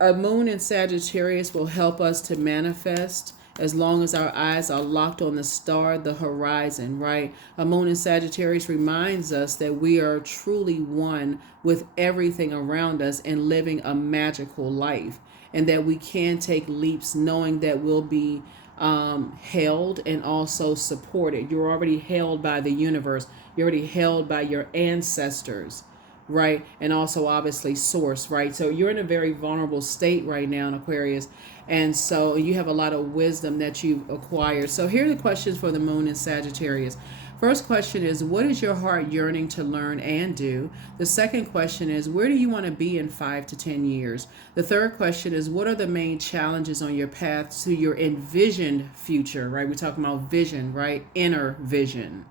moon in Sagittarius will help us to manifest as long as our eyes are locked on the star, the horizon, right? A moon in Sagittarius reminds us that we are truly one with everything around us and living a magical life. and that we can take leaps knowing that we'll be held and also supported. You're already held by the universe. You're already held by your ancestors, right? And also obviously source, right? So you're in a very vulnerable state right now in Aquarius. And so you have a lot of wisdom that you've acquired. So here are the questions for the moon in Sagittarius. First question is, what is your heart yearning to learn and do? The second question is, where do you want to be in 5 to 10 years? The third question is, what are the main challenges on your path to your envisioned future, right? We're talking about vision, right? Inner vision.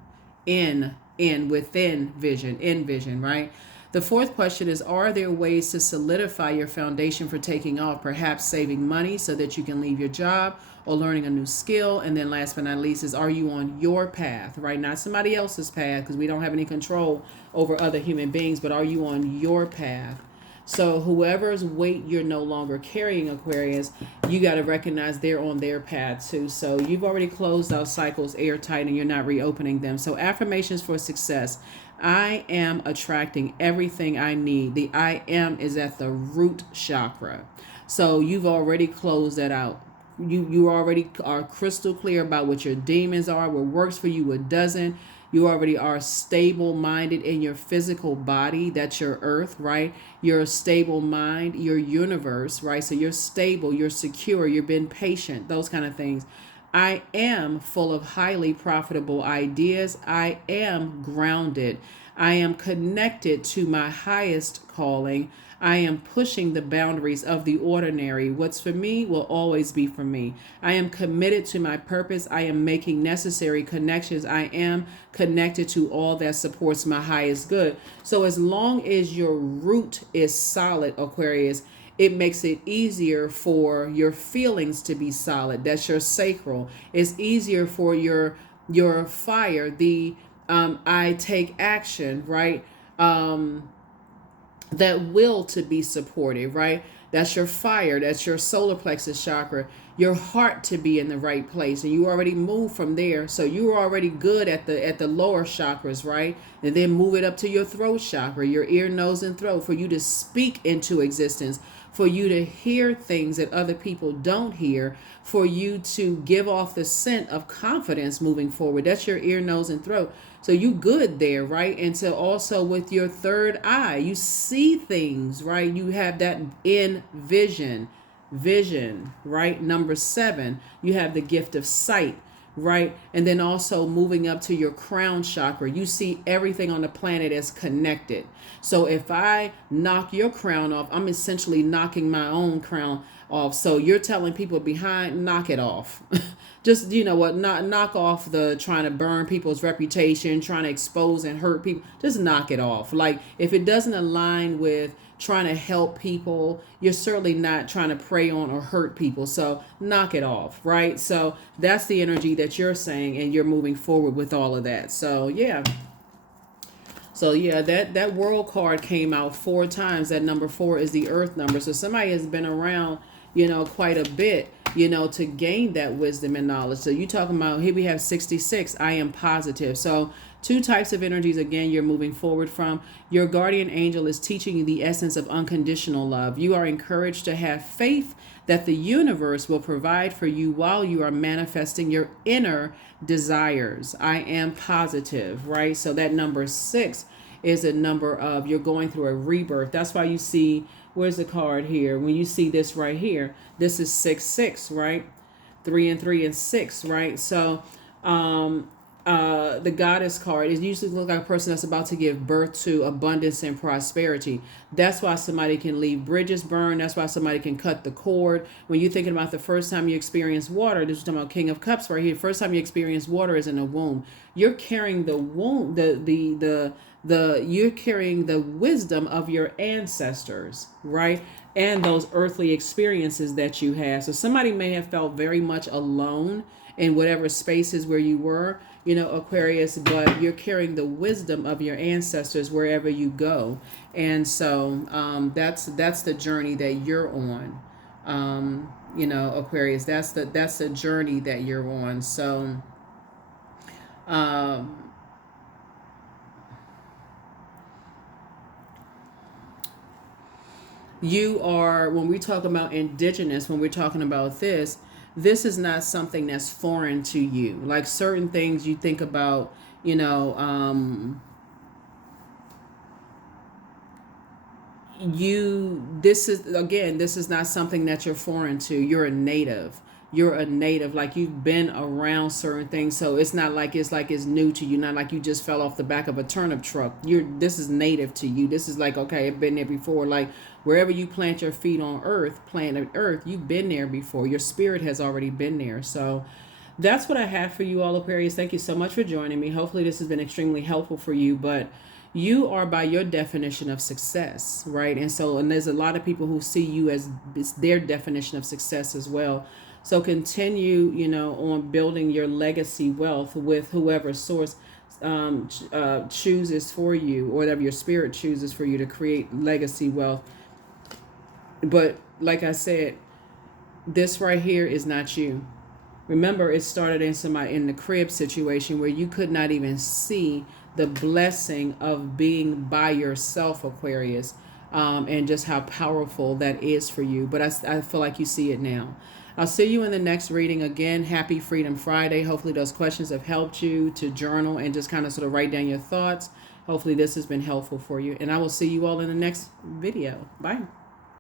Within vision, in vision, right? The fourth question is, are there ways to solidify your foundation for taking off, perhaps saving money so that you can leave your job or learning a new skill? And then last but not least is, are you on your path, right? Not somebody else's path, because we don't have any control over other human beings, but are you on your path? So whoever's weight you're no longer carrying, Aquarius, you got to recognize they're on their path too. So you've already closed out cycles airtight and you're not reopening them. So affirmations for success. I am attracting everything I need. The I am is at the root chakra. So you've already closed that out. You already are crystal clear about what your demons are, what works for you, what doesn't. You already are stable minded in your physical body. That's your earth, right? You're a stable mind, your universe, right? So you're stable, you're secure, you've been patient, those kind of things. I am full of highly profitable ideas. I am grounded. I am connected to my highest calling. I am pushing the boundaries of the ordinary. What's for me will always be for me. I am committed to my purpose. I am making necessary connections. I am connected to all that supports my highest good. So as long as your root is solid, Aquarius, it makes it easier for your feelings to be solid. That's your sacral. It's easier for your fire, the I take action, right? That will to be supportive, right? That's your fire. That's your solar plexus chakra. Your heart to be in the right place, and you already moved from there. So you're already good at the lower chakras, right? And then move it up to your throat chakra, your ear, nose, and throat, for you to speak into existence, for you to hear things that other people don't hear, for you to give off the scent of confidence moving forward. That's your ear, nose, and throat. So you good there, right? And so also with your third eye, you see things, right? You have that in vision, right? Number 7, you have the gift of sight, right? And then also moving up to your crown chakra, you see everything on the planet as connected. So if I knock your crown off, I'm essentially knocking my own crown off. So you're telling people behind, knock it off. Just, you know what, not knock off the trying to burn people's reputation, trying to expose and hurt people. Just knock it off. Like, if it doesn't align with trying to help people, you're certainly not trying to prey on or hurt people. So knock it off, right? So that's the energy that you're saying, and you're moving forward with all of that. So yeah. So yeah, that world card came out 4 times. That number 4 is the earth number. So somebody has been around, quite a bit, to gain that wisdom and knowledge. So you talking about, here we have 66, I am positive. So 2 types of energies, again, you're moving forward from. Your guardian angel is teaching you the essence of unconditional love. You are encouraged to have faith that the universe will provide for you while you are manifesting your inner desires. I am positive, right? So that number 6 is a number of, you're going through a rebirth. That's why you see, where's the card here? When you see this right here, this is 6, right? 3 and 3 and 6, right? So the goddess card is usually look like a person that's about to give birth to abundance and prosperity. That's why somebody can leave bridges burned. That's why somebody can cut the cord. When you're thinking about the first time you experience water, this is talking about King of Cups right here. First time you experience water is in a womb. You're carrying the womb, you're carrying the wisdom of your ancestors, right? And those earthly experiences that you have. So somebody may have felt very much alone in whatever spaces where you were, Aquarius, but you're carrying the wisdom of your ancestors wherever you go. And so that's the journey that you're on. Aquarius, that's the journey that you're on. So You are, when we talk about indigenous, when we're talking about this is not something that's foreign to you. Like certain things you think about, you know, this is, again, this is not something that you're foreign to. You're a native, like you've been around certain things, so it's not like it's new to you, not like you just fell off the back of a turnip truck. This is native to you. This is like, okay, I've been there before. Like wherever you plant your feet on earth, planet earth, you've been there before. Your spirit has already been there. So that's what I have for you all, Aquarius. Thank you so much for joining me. Hopefully this has been extremely helpful for you. But you are, by your definition of success, right? And there's a lot of people who see you as their definition of success as well. So continue, on building your legacy wealth with whoever source chooses for you, or whatever your spirit chooses for you to create legacy wealth. But like I said, this right here is not you. Remember, it started in the crib situation where you could not even see the blessing of being by yourself, Aquarius, and just how powerful that is for you. But I feel like you see it now. I'll see you in the next reading. Again, happy Freedom Friday. Hopefully those questions have helped you to journal and just kind of sort of write down your thoughts. Hopefully this has been helpful for you. And I will see you all in the next video. Bye.